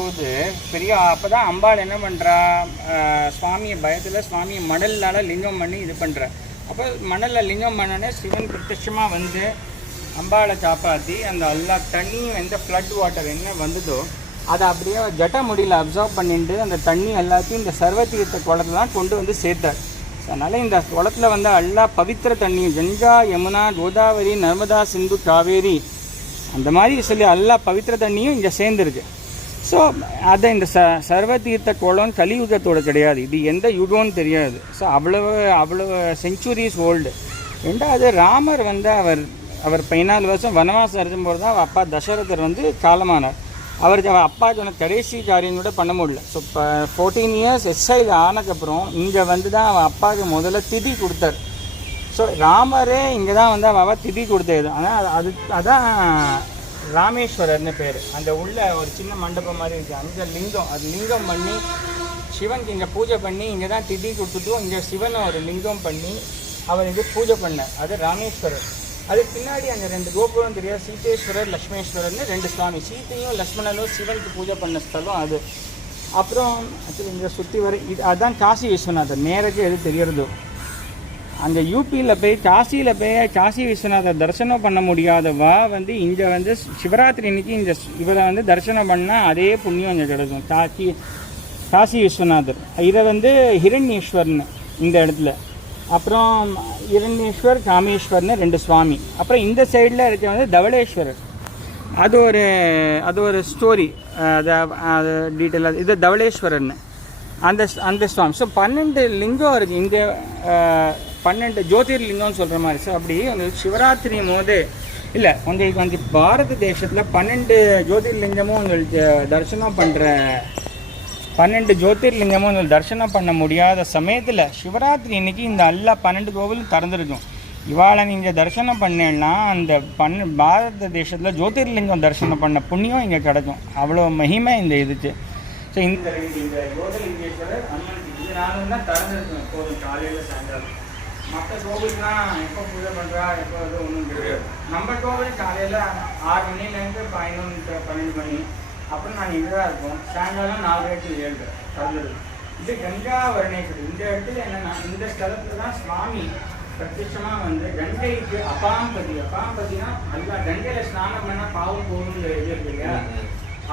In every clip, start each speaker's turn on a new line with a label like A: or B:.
A: வரும்போது பெரிய அப்போ தான் அம்பாள் என்ன பண்ணுறா சுவாமியை பயத்தில் சுவாமியை மணலால் லிங்கம் பண்ணி இது பண்ணுறா அப்போ மணலில் லிங்கம் பண்ணோடனே சிவன் பிரத்யட்சமாக வந்து அம்பாளை காப்பாற்றி அந்த எல்லா தண்ணியும் எந்த ஃப்ளட் வாட்டர் என்ன வந்ததோ அதை அப்படியே ஜட்ட முடியில் அப்சர்வ் பண்ணிட்டு அந்த தண்ணி எல்லாத்தையும் இந்த சர்வத்தீர்த்த குளத்துலாம் கொண்டு வந்து சேர்த்தார். ஸோ அதனால் இந்த குளத்துல வந்து எல்லா பவித்திர தண்ணியும் கங்கா யமுனா கோதாவரி நர்மதா சிந்து காவேரி அந்த மாதிரி சொல்லி எல்லா பவித்திர தண்ணியும் இங்கே சேர்ந்துருக்கு. ஸோ அதை இந்த ச சர்வ தீர்த்த கலியுகத்தோடு கலியுகத்தோட கிடையாது. இது எந்த யுகம்னு தெரியாது. ஸோ அவ்வளவு அவ்வளவு செஞ்சுரிஸ் ஓல்டு ரெண்டாவது ராமர் வந்து அவர் அவர் பதினாலு வருஷம் வனவாசம் இருக்கும்போது தான் அவர் அப்பா தசரதர் வந்து காலமானார். அவருக்கு அவர் அப்பா சொன்ன கடைசி காரியம் கூட பண்ண முடியல. ஸோ இப்போ ஃபோர்டீன் இயர்ஸ் எஸ்ஐயில் ஆனதுக்கப்புறம் இங்கே வந்து தான் அவன் அப்பாவுக்கு முதல்ல திதி கொடுத்தார். ஸோ ராமரே இங்கே தான் வந்து அவள் திதி கொடுத்தது. ஆனால் அது அதான் ராமேஸ்வரர்னு பேர். அந்த உள்ள ஒரு சின்ன மண்டபம் மாதிரி இருக்குது அங்கே லிங்கம் அது லிங்கம் பண்ணி சிவனுக்கு இங்கே பூஜை பண்ணி இங்கே தான் திதி கொடுத்துட்டு இங்கே சிவனை ஒரு லிங்கம் பண்ணி அவர் இங்கே பூஜை பண்ணார். அது ராமேஸ்வரர். அதுக்கு பின்னாடி அந்த ரெண்டு கோபுரம் தெரியாது. சீதேஸ்வரர் லக்ஷ்மேஸ்வரர்னு ரெண்டு சுவாமி. சீத்தையும் லக்ஷ்மணனும் சிவனுக்கு பூஜை பண்ண ஸ்தலம் அது. அப்புறம் இங்கே சுற்றி வர இது அதுதான் காசி விஸ்வநாதர். நேருக்கு எது தெரியறதோ. அந்த யூபியில் போய் காசியில் போய் காசி விஸ்வநாதர் தரிசனம் பண்ண முடியாதவா வந்து இங்கே வந்து சிவராத்திரி இன்னைக்கு இந்த இவரை வந்து தரிசனம் பண்ணால் அதே புண்ணியம் இங்கே கிடைக்கும். காசி காசி விஸ்வநாதர். இதை வந்து ஹிரண்யேஸ்வர்னு இந்த இடத்துல. அப்புறம் இரண்யேஸ்வர் காமேஸ்வர்னு ரெண்டு சுவாமி. அப்புறம் இந்த சைடில் இருக்க வந்து தவளேஸ்வரர். அது ஒரு அது ஒரு ஸ்டோரி அது அது டீட்டெயிலாக இது தவளேஸ்வரர்னு அந்த அந்த சுவாமி. ஸோ பன்னெண்டு லிங்கம் இருக்குது இந்த பன்னெண்டு ஜோதிர்லிங்கம்னு சொல்கிற மாதிரி. ஸோ அப்படி அந்த சிவராத்திரி போது இல்லை உங்களுக்கு வந்து பாரத தேசத்தில் பன்னெண்டு ஜோதிர்லிங்கமும் உங்களுக்கு தரிசனம் பண்ணுற பன்னெண்டு ஜோதிர்லிங்கமும் உங்களுக்கு தரிசனம் பண்ண முடியாத சமயத்தில் சிவராத்திரி இன்னைக்கு இந்த எல்லா பன்னெண்டு கோவிலும் திறந்துருக்கும். இவாளை நீங்கள் தரிசனம் பண்ணேன்னா அந்த பன் பாரத தேசத்தில் ஜோதிர்லிங்கம் தரிசனம் பண்ண புண்ணியம் இங்கே கிடைக்கும். அவ்வளோ மகிமை இந்த இதுக்கு. ஸோ இந்த இந்த ஜோதிர்லிங்கேஸ்வரர் அம்மன் இது நாளும் தான் திறந்துருக்கும் எப்போதும் காலையில் சாயங்காலம். மற்ற கோவில்லாம் எப்போ பூஜை பண்ணுறா எப்போ இது ஒன்றும் கிடையாது. நம்ம கோவில் காலையில் ஆறு மணிலேருந்து பதினொன்று பன்னெண்டு மணி அப்புறம் நாங்கள் இங்கே தான் இருப்போம் சாயங்காலம் நாலு டு ஏழு திறந்துருது. இது கங்கா வருணேஸ்வரர் இந்த இடத்துல என்னன்னா இந்த ஸ்தலத்துல தான் சுவாமி பிரத்யட்சமாக வந்து கங்கைக்கு அப்பாம்பதி. அப்பாம்பதினா அல்லா கங்கையில் ஸ்நானம் பண்ணால் பாவம் போகணும்னு இது இருக்கு இல்லையா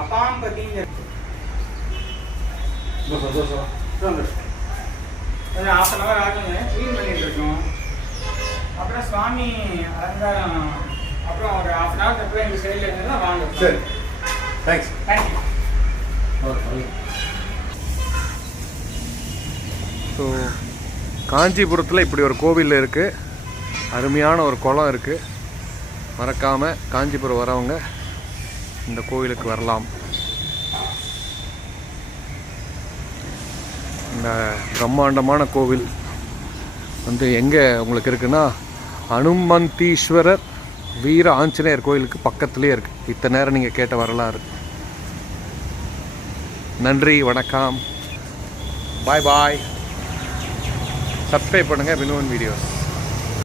A: அப்பாம்பதிங்கிற ஒரு ஹாஃப் அன் ஹவர் ஆகுங்க. க்ளீன் பண்ணிட்டு இருக்கோம். அப்புறம் சுவாமி அலங்காரம் அப்புறம் ஒரு ஹாஃப் அன் ஹவர் அப்புறம் எங்கள் சைடில் இருந்தால் வாங்க.
B: சரி. தேங்க்ஸ்
A: தேங்க்யூ
B: ஸோ காஞ்சிபுரத்தில் இப்படி ஒரு கோவில் இருக்குது அருமையான ஒரு குளம் இருக்குது மறக்காமல் காஞ்சிபுரம் வரவங்க இந்த கோவிலுக்கு வரலாம். இந்த பிரம்மாண்டமான கோவில் வந்து எங்கே உங்களுக்கு இருக்குன்னா அனுமந்தீஸ்வரர் வீர ஆஞ்சநேயர் கோயிலுக்கு பக்கத்துலேயே இருக்குது இத்தனை நேரம் நீங்கள் கேட்ட வரலாறு. நன்றி வணக்கம். பாய் பாய். சப்ஸ்கிரைப் பண்ணுங்கள் வினோன் வீடியோஸ்.